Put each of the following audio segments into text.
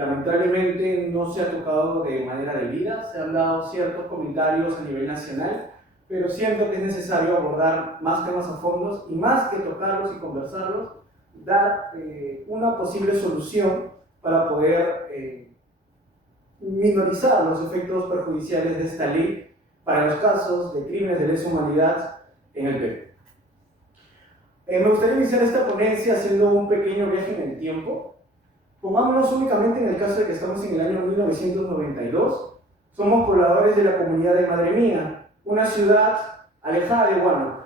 lamentablemente no se ha tocado de manera debida. Se han dado ciertos comentarios a nivel nacional, pero siento que es necesario abordar más temas a fondo y más que tocarlos y conversarlos, dar una posible solución para poder minorizar los efectos perjudiciales de esta ley para los casos de crímenes de lesa humanidad en el Perú. Me gustaría iniciar esta ponencia haciendo un pequeño viaje en el tiempo. Pongámonos únicamente en el caso de que estamos en el año 1992. Somos pobladores de la comunidad de Madre Mía, una ciudad alejada de Huánuco,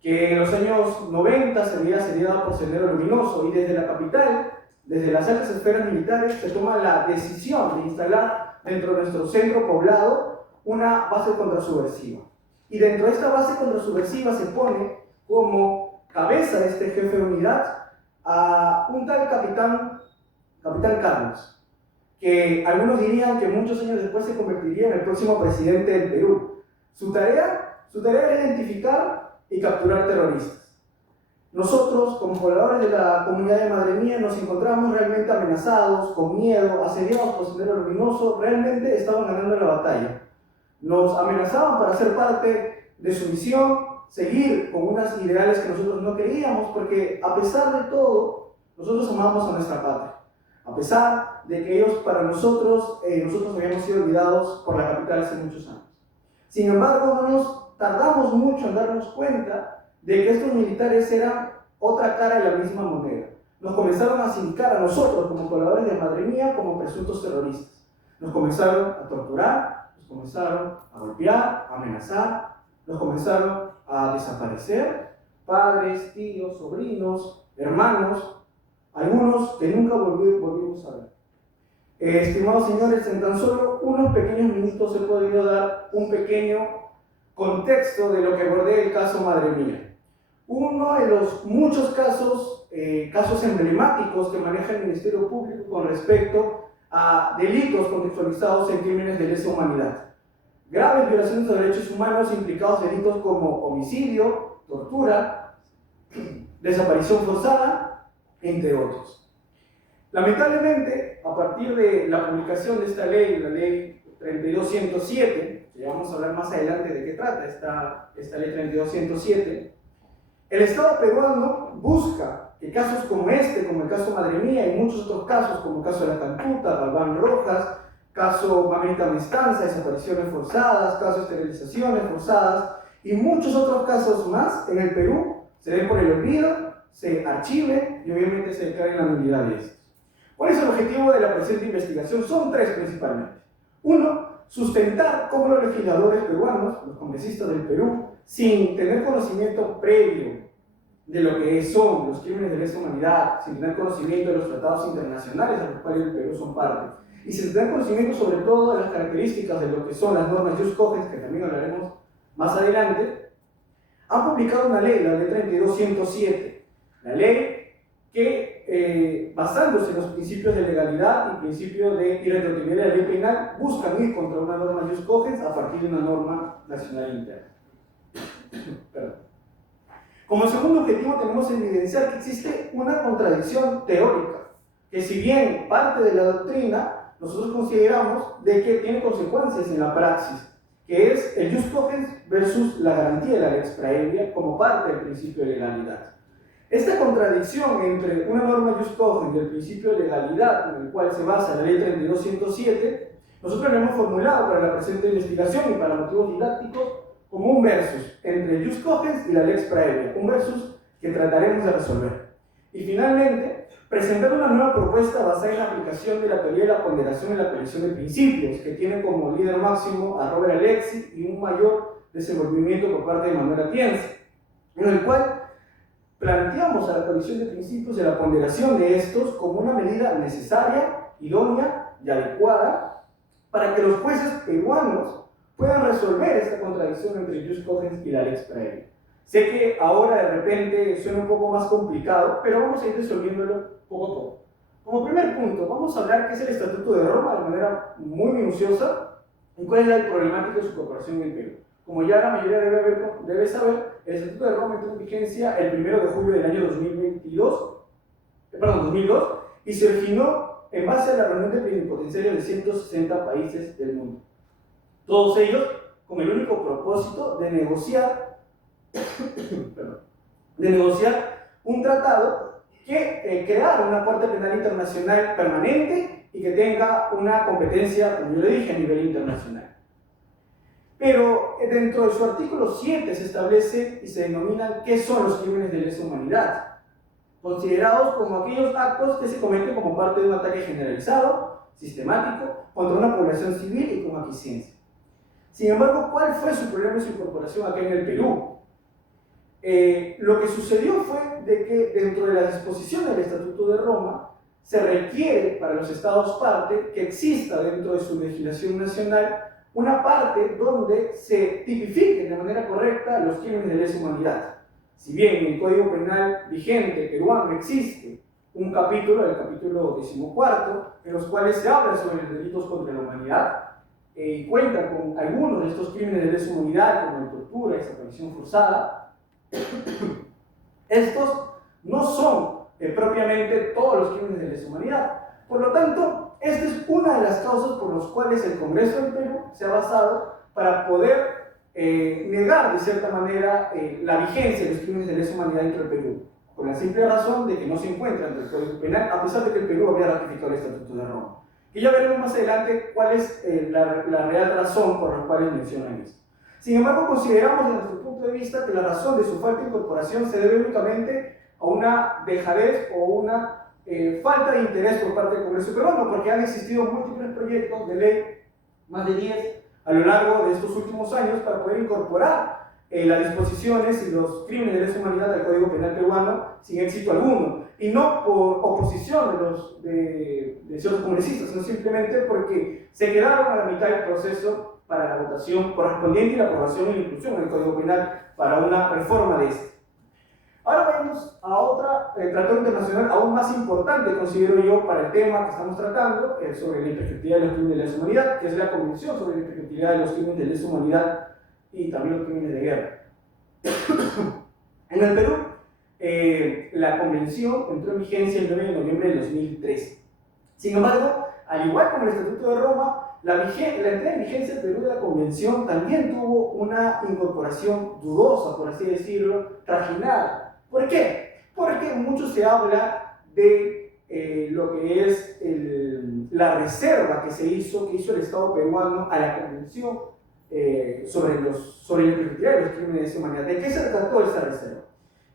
que en los años 90 se veía asediada por Sendero Luminoso, y desde la capital, desde las altas esferas militares, se toma la decisión de instalar dentro de nuestro centro poblado una base contrasubversiva. Y dentro de esta base contrasubversiva se pone como cabeza de este jefe de unidad a un tal capitán Carlos, que algunos dirían que muchos años después se convertiría en el próximo presidente del Perú. Su tarea era identificar y capturar terroristas. Nosotros, como pobladores de la comunidad de Madre Mía, nos encontramos realmente amenazados, con miedo, asediados por Sendero Luminoso. Realmente estaban ganando la batalla. Nos amenazaban para ser parte de su misión, seguir con unas ideales que nosotros no creíamos, porque a pesar de todo, nosotros amamos a nuestra patria. A pesar de que ellos, para nosotros habíamos sido olvidados por la capital hace muchos años. Sin embargo, no nos tardamos mucho en darnos cuenta de que estos militares eran otra cara de la misma moneda. Nos comenzaron a sindicar a nosotros, como pobladores de Madre Mía, como presuntos terroristas. Nos comenzaron a torturar, nos comenzaron a golpear, a amenazar, nos comenzaron a desaparecer padres, tíos, sobrinos, hermanos, algunos que nunca volvimos a ver. Estimados señores, en tan solo unos pequeños minutos he podido dar un pequeño contexto de lo que abordé el caso Madre Mía. Uno de los muchos casos emblemáticos que maneja el Ministerio Público con respecto a delitos contextualizados en crímenes de lesa humanidad. Graves violaciones de derechos humanos implicados delitos como homicidio, tortura, desaparición forzada, entre otros. Lamentablemente, a partir de la publicación de esta ley, la ley 32107, que vamos a hablar más adelante de qué trata esta ley 32107, el Estado peruano busca que casos como este, como el caso Madre Mía y muchos otros casos, como el caso de la Cantuta, Galván Rojas, caso Mamita Mestanza, desapariciones forzadas, caso de esterilizaciones forzadas y muchos otros casos más en el Perú, se den por el olvido, se archiven y obviamente se declaren la nulidad de estos. Por eso el objetivo de la presente investigación son tres principalmente. Uno, sustentar cómo los legisladores peruanos, los congresistas del Perú, sin tener conocimiento previo de lo que son los crímenes de lesa humanidad, sin tener conocimiento de los tratados internacionales a los cuales el Perú son parte, y sin tener conocimiento sobre todo de las características de lo que son las normas Jus Cogens, que también hablaremos más adelante, han publicado una ley, la ley 32107, la ley que, basándose en los principios de legalidad y principios de irretroactividad de la ley penal, buscan ir contra una norma Jus Cogens a partir de una norma nacional interna. Como segundo objetivo tenemos que evidenciar que existe una contradicción teórica, que si bien parte de la doctrina, nosotros consideramos de que tiene consecuencias en la praxis, que es el Jus Cogens versus la garantía de la lex praevia como parte del principio de legalidad. Esta contradicción entre una norma Jus Cogens y el principio de legalidad en el cual se basa la ley 32107, nosotros lo hemos formulado para la presente investigación y para motivos didácticos como un versus entre el Jus Cogens y la lex praevia, un versus que trataremos de resolver. Y finalmente, presentar una nueva propuesta basada en la aplicación de la teoría de la ponderación y la colección de principios, que tiene como líder máximo a Robert Alexi y un mayor desenvolvimiento por parte de Manuel Atienza, en el cual planteamos a la colección de principios de la ponderación de estos como una medida necesaria, idónea y adecuada para que los jueces peruanos puedan resolver esta contradicción entre el Jus Cogens y la lex praevia. Sé que ahora de repente suena un poco más complicado, pero vamos a ir resolviéndolo poco a poco. Como primer punto, vamos a hablar qué es el Estatuto de Roma de manera muy minuciosa y cuál es la problemática de su incorporación en el Perú. Como ya la mayoría debe saber, el Estatuto de Roma entró en vigencia el 1 de julio del año 2002 y se originó en base a la reunión de plenipotenciarios de 160 países del mundo. Todos ellos con el único propósito de negociar, un tratado que creara una Corte Penal Internacional permanente y que tenga una competencia, como yo le dije, a nivel internacional. Pero dentro de su artículo 7 se establece y se denominan qué son los crímenes de lesa humanidad, considerados como aquellos actos que se cometen como parte de un ataque generalizado, sistemático, contra una población civil y con aquiescencia. Sin embargo, ¿cuál fue su problema y su incorporación acá en el Perú? Lo que sucedió fue de que dentro de las disposiciones del Estatuto de Roma se requiere para los Estados parte que exista dentro de su legislación nacional una parte donde se tipifiquen de manera correcta los crímenes de lesa humanidad. Si bien en el Código Penal vigente peruano existe un capítulo, el capítulo 14, en los cuales se habla sobre los delitos contra la humanidad, y cuenta con algunos de estos crímenes de lesa humanidad, como la tortura, desaparición forzada, estos no son propiamente todos los crímenes de lesa humanidad. Por lo tanto, esta es una de las causas por las cuales el Congreso del Perú se ha basado para poder negar de cierta manera la vigencia de los crímenes de lesa humanidad dentro del Perú, por la simple razón de que no se encuentran en el Código Penal, a pesar de que el Perú había ratificado el Estatuto de Roma. Y ya veremos más adelante cuál es la real razón por la cual mencionan esto. Sin embargo, consideramos desde nuestro punto de vista que la razón de su falta de incorporación se debe únicamente a una dejadez o una falta de interés por parte del Congreso peruano, porque han existido múltiples proyectos de ley, más de 10, a lo largo de estos últimos años, para poder incorporar las disposiciones y los crímenes de lesa humanidad al Código Penal peruano sin éxito alguno, y no por oposición de ciertos congresistas, sino simplemente porque se quedaron a la mitad del proceso para la votación correspondiente y la aprobación y la inclusión en el Código Penal para una reforma de este. Ahora vamos a otra tratado internacional aún más importante, considero yo, para el tema que estamos tratando, sobre la imprescriptibilidad de los crímenes de lesa humanidad, que es la Convención sobre la imprescriptibilidad de los crímenes de lesa humanidad y también los crímenes de guerra. En el Perú, la Convención entró en vigencia el 9 de noviembre de 2013. Sin embargo, al igual que en el Estatuto de Roma, la entrada en vigencia del Perú de la Convención también tuvo una incorporación dudosa, por así decirlo, trajinada. ¿Por qué? Porque mucho se habla de lo que es la reserva que hizo el Estado peruano a la Convención sobre la imprescriptibilidad de los crímenes de lesa humanidad. ¿De qué se trató esa reserva?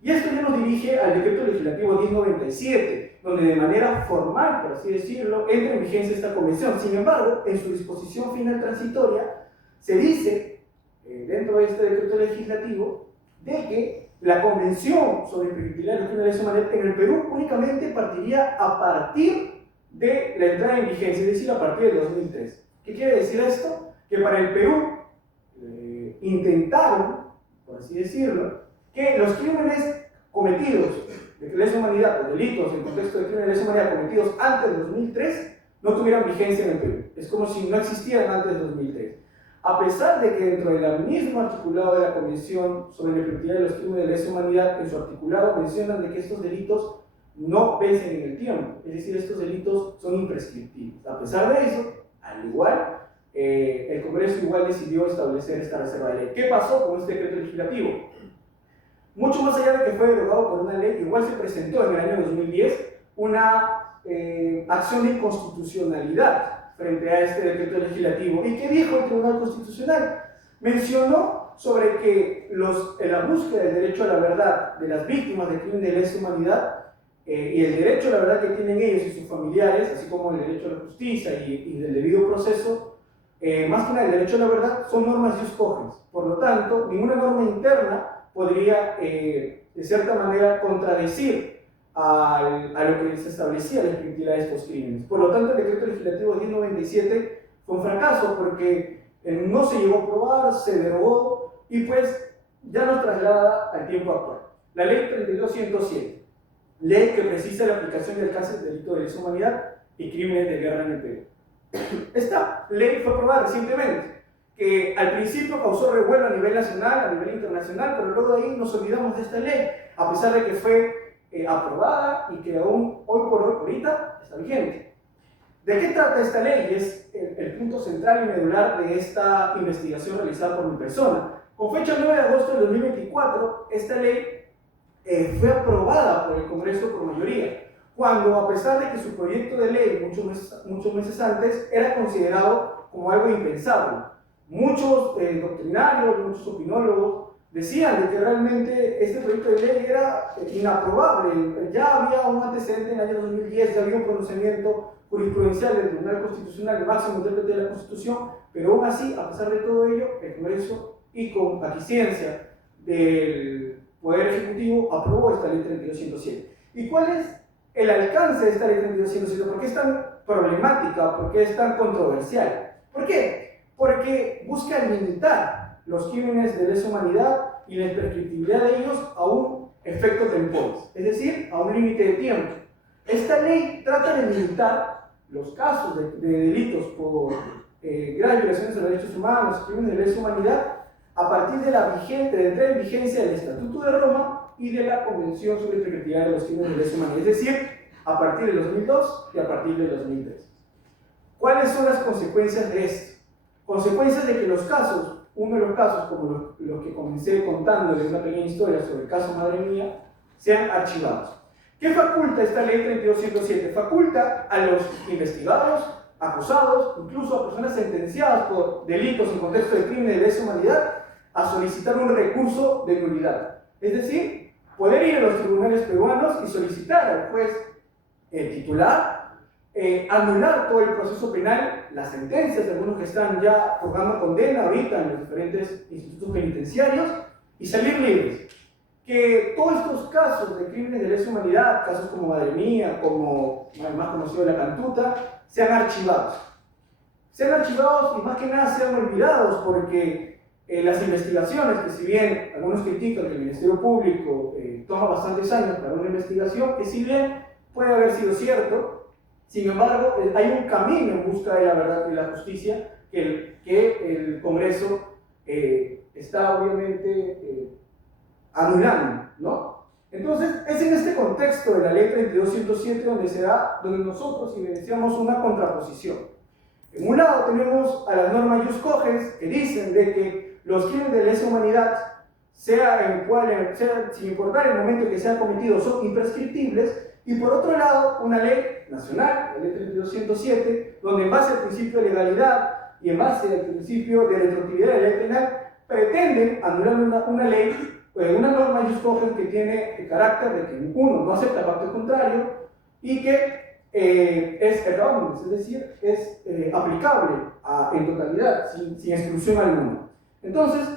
Y esto ya nos dirige al Decreto Legislativo 1097, donde de manera formal, por así decirlo, entra en vigencia esta convención. Sin embargo, en su disposición final transitoria, se dice, dentro de este decreto legislativo, de que la convención sobre imprescriptibilidad de los crímenes de lesa humanidad en el Perú únicamente partiría a partir de la entrada en vigencia, es decir, a partir del 2003. ¿Qué quiere decir esto? Que para el Perú intentaron, por así decirlo, que los crímenes cometidos de lesa humanidad o delitos en contexto de crímenes de lesa humanidad cometidos antes de 2003 no tuvieran vigencia en el Perú. Es como si no existieran antes de 2003. A pesar de que dentro del mismo articulado de la Convención sobre la imprescriptibilidad de los crímenes de lesa humanidad, en su articulado mencionan de que estos delitos no vencen en el tiempo, es decir, estos delitos son imprescriptibles. A pesar de eso, al igual, el Congreso igual decidió establecer esta reserva de ley. ¿Qué pasó con este decreto legislativo? Mucho más allá de que fue derogado por una ley, igual se presentó en el año 2010 una acción de inconstitucionalidad frente a este decreto legislativo. ¿Y qué dijo el Tribunal Constitucional? Mencionó sobre que la búsqueda del derecho a la verdad de las víctimas de crímenes de lesa humanidad y el derecho a la verdad que tienen ellos y sus familiares, así como el derecho a la justicia y del debido proceso, más que nada el derecho a la verdad, son normas jus cogens. Por lo tanto, ninguna norma interna podría, de cierta manera, contradecir a lo que se establecía la imprescriptibilidad de estos crímenes. Por lo tanto, el decreto legislativo 1097 fue un fracaso porque no se llegó a aprobar, se derogó y pues ya nos traslada al tiempo actual. La ley 32107, ley que precisa la aplicación y alcance del delito de lesa humanidad y crímenes de guerra en el Perú. Esta ley fue aprobada recientemente, que al principio causó revuelo a nivel nacional, a nivel internacional, pero luego de ahí nos olvidamos de esta ley, a pesar de que fue aprobada y que aún hoy por hoy, ahorita, está vigente. ¿De qué trata esta ley? Es el punto central y medular de esta investigación realizada por mi persona. Con fecha 9 de agosto de 2024, esta ley fue aprobada por el Congreso por mayoría, cuando a pesar de que su proyecto de ley muchos meses antes era considerado como algo impensable. Muchos doctrinarios, muchos opinólogos decían de que realmente este proyecto de ley era inaprobable. Ya había un antecedente en el año 2010, ya había un pronunciamiento jurisprudencial del Tribunal Constitucional, el máximo intérprete de la Constitución, pero aún así, a pesar de todo ello, el Congreso, y con aquiescencia del Poder Ejecutivo, aprobó esta ley 3207. ¿Y cuál es el alcance de esta ley 3207? ¿Por qué es tan problemática? ¿Por qué es tan controversial? ¿Por qué? Porque busca limitar los crímenes de lesa humanidad y la imprescriptibilidad de ellos a un efecto temporis, es decir, a un límite de tiempo. Esta ley trata de limitar los casos de delitos por graves violaciones a los derechos humanos, crímenes de lesa humanidad, a partir de la entrada en vigencia del Estatuto de Roma y de la Convención sobre la Imprescriptibilidad de los crímenes de lesa humanidad, es decir, a partir del 2002 y a partir del 2003. ¿Cuáles son las consecuencias de esto? Consecuencias de que los casos, uno de los casos, como los que comencé contándoles una pequeña historia sobre el caso Madre Mía, sean archivados. ¿Qué faculta esta ley 3207? Faculta a los investigados, acusados, incluso a personas sentenciadas por delitos en contexto de crimen de lesa humanidad, a solicitar un recurso de nulidad. Es decir, poder ir a los tribunales peruanos y solicitar al juez titular anular todo el proceso penal, las sentencias de algunos que están ya purgando condena ahorita en los diferentes institutos penitenciarios y salir libres. Que todos estos casos de crímenes de lesa humanidad, casos como Madre Mía, como el más conocido La Cantuta, sean archivados. Sean archivados y más que nada sean olvidados, porque las investigaciones, que si bien algunos critican que el Ministerio Público toma bastantes años para una investigación, que si bien puede haber sido cierto, sin embargo, hay un camino en busca de la verdad y la justicia que el Congreso está obviamente anulando, ¿no? Entonces, es en este contexto de la ley 3207 donde nosotros evidenciamos una contraposición. En un lado tenemos a las normas jus cogens que dicen de que los crímenes de lesa humanidad, sea sin importar el momento en que sean cometidos, son imprescriptibles. Y por otro lado, una ley nacional, la ley 3207, donde en base al principio de legalidad y en base al principio de retroactividad de la ley penal, pretenden anular una ley, una norma jus cogens que tiene el carácter de que uno no acepta pacto contrario y que es erróneo, es decir, es aplicable en totalidad, sin exclusión alguna. Entonces,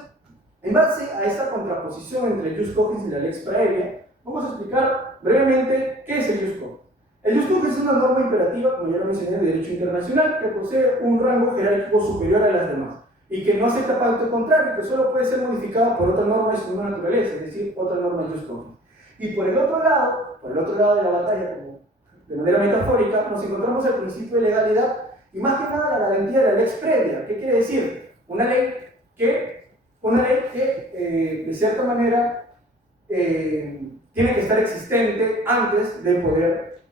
en base a esta contraposición entre el jus cogens y la lex praevia, vamos a explicar brevemente qué es el jus cogens. El jus cogens es una norma imperativa, como ya lo mencioné, de derecho internacional, que posee un rango jerárquico superior a las demás y que no acepta pacto contrario, que solo puede ser modificada por otra norma de su misma naturaleza, es decir, otra norma de jus cogens. Y por el otro lado de la batalla, como de manera metafórica, nos encontramos el principio de legalidad y más que nada la garantía de la lex previa. ¿Qué quiere decir? Una ley que de cierta manera tiene que estar existente antes de poder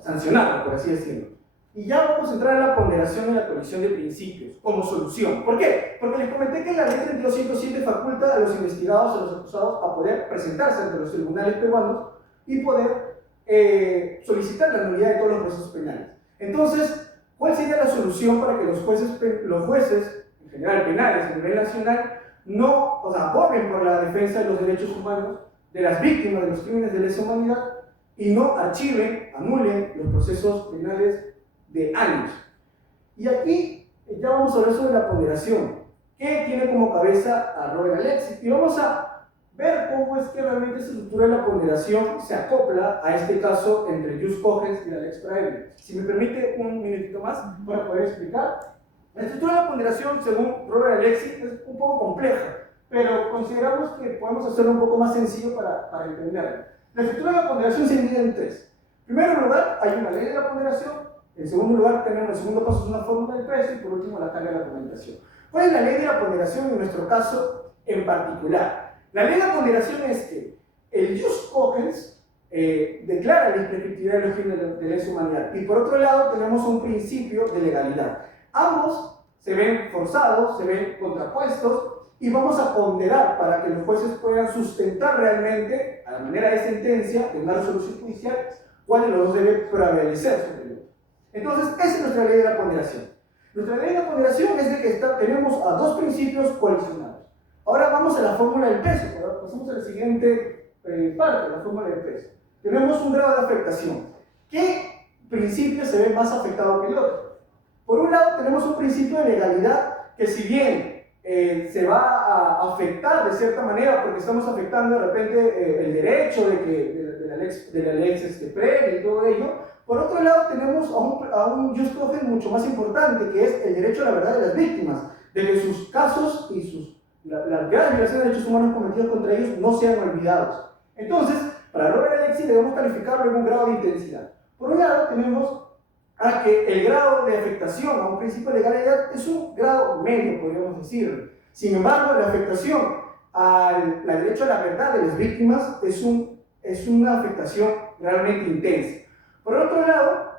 sancionarlo, por así decirlo. Y ya vamos a entrar a la ponderación y la colección de principios como solución. ¿Por qué? Porque les comenté que la ley 3207 faculta a los investigados, a los acusados, a poder presentarse ante los tribunales peruanos y poder solicitar la nulidad de todos los procesos penales. Entonces, ¿cuál sería la solución para que los jueces en general penales a nivel nacional, abogen por la defensa de los derechos humanos de las víctimas de los crímenes de lesa humanidad y no archiven, anulen los procesos penales de años? Y aquí ya vamos a hablar sobre la ponderación, que tiene como cabeza a Robert Alexis, y vamos a ver cómo es que realmente esa estructura de la ponderación se acopla a este caso entre el jus cogens y la lex praevia. Si me permite un minutito más para poder explicar. La estructura de la ponderación, según Robert Alexis, es un poco compleja, pero consideramos que podemos hacerlo un poco más sencillo para entenderla. La estructura de la ponderación se divide en tres. En primer lugar, hay una ley de la ponderación. En segundo lugar, tenemos el segundo paso, es una fórmula del precio, y por último, la tabla de la argumentación. ¿Cuál es la ley de la ponderación en nuestro caso en particular? La ley de la ponderación es que el jus cogens declara la imprescriptibilidad de los crímenes de lesa humanidad. Y por otro lado tenemos un principio de legalidad. Ambos se ven forzados, se ven contrapuestos, y vamos a ponderar para que los jueces puedan sustentar realmente, a la manera de sentencia, de una resolución judicial, cuál de los dos debe prevalecer sobre el otro. Entonces, esa es nuestra ley de la ponderación. Nuestra ley de la ponderación es de que tenemos a dos principios colisionados. Ahora vamos a la fórmula del peso. Ahora pasamos a la siguiente parte, la fórmula del peso. Tenemos un grado de afectación. ¿Qué principio se ve más afectado que el otro? Por un lado, tenemos un principio de legalidad que, si bien se va a afectar de cierta manera, porque estamos afectando de repente el derecho de la lex previa y todo ello. Por otro lado, tenemos a un jus cogens mucho más importante, que es el derecho a la verdad de las víctimas, de que sus casos y las graves violaciones de derechos humanos cometidos contra ellos no sean olvidados. Entonces, para Robert Alexy debemos calificarlo en un grado de intensidad. Por un lado, tenemos a que el grado de afectación a un principio de legalidad es un grado medio, podríamos decirlo. Sin embargo, la afectación al derecho a la verdad de las víctimas es una afectación realmente intensa. Por otro lado,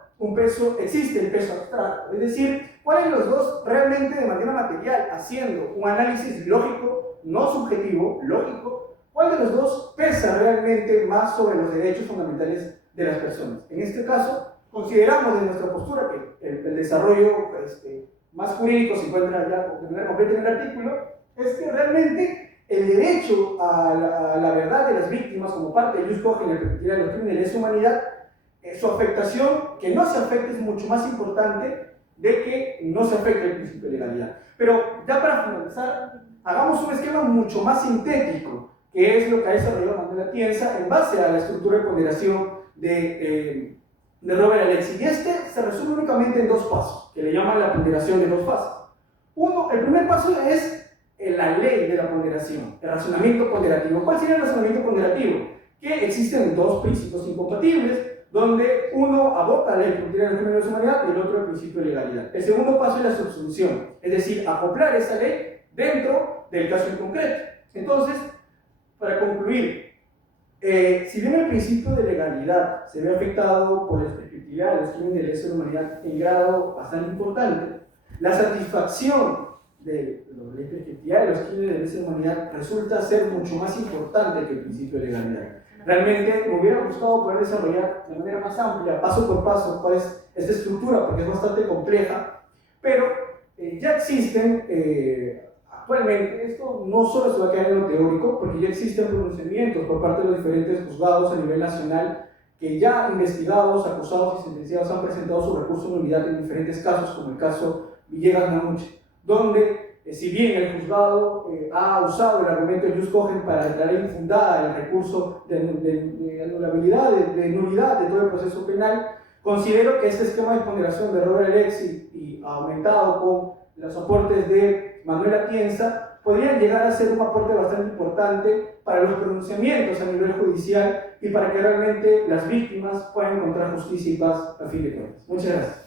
existe el peso abstracto, es decir, cuáles los dos realmente de manera material, haciendo un análisis lógico, no subjetivo, lógico, cuál de los dos pesa realmente más sobre los derechos fundamentales de las personas. En este caso, consideramos desde nuestra postura que el desarrollo más jurídico se encuentra ya de manera completa en el artículo, es que realmente el derecho a la verdad de las víctimas como parte del jus cogens en la los crímenes de lesa humanidad, su afectación, que no se afecte, es mucho más importante de que no se afecte el principio de legalidad. Pero ya para finalizar, hagamos un esquema mucho más sintético, que es lo que ha desarrollado Manuel Atienza en base a la estructura de ponderación de Robert Alexy. Y se resume únicamente en dos pasos, que le llaman la ponderación de dos fases. El primer paso es la ley de la ponderación, el razonamiento ponderativo. ¿Cuál sería el razonamiento ponderativo? Que existen dos principios incompatibles, donde uno aboca la impunidad del crimen de lesa humanidad y el otro el principio de legalidad. El segundo paso es la subsunción, es decir, acoplar esa ley dentro del caso en concreto. Entonces, para concluir, si bien el principio de legalidad se ve afectado por la imprescriptibilidad de los crímenes de lesa humanidad en grado bastante importante, la satisfacción de la imprescriptibilidad de los crímenes de lesa humanidad resulta ser mucho más importante que el principio de legalidad. Realmente me hubiera gustado poder desarrollar de manera más amplia, paso por paso, cuál es esta estructura, porque es bastante compleja, pero ya existen actualmente, esto no solo se va a quedar en lo teórico, porque ya existen pronunciamientos por parte de los diferentes juzgados a nivel nacional que ya investigados, acusados y sentenciados han presentado su recurso de nulidad en diferentes casos, como el caso Villegas Manuche, donde si bien el juzgado ha usado el argumento de jus cogens para declarar infundada el recurso de anulabilidad, de nulidad de todo el proceso penal, considero que este esquema de ponderación de Robert Alexy y aumentado con los aportes de Manuel Atienza podrían llegar a ser un aporte bastante importante para los pronunciamientos a nivel judicial y para que realmente las víctimas puedan encontrar justicia y paz a fin de cuentas. Muchas gracias.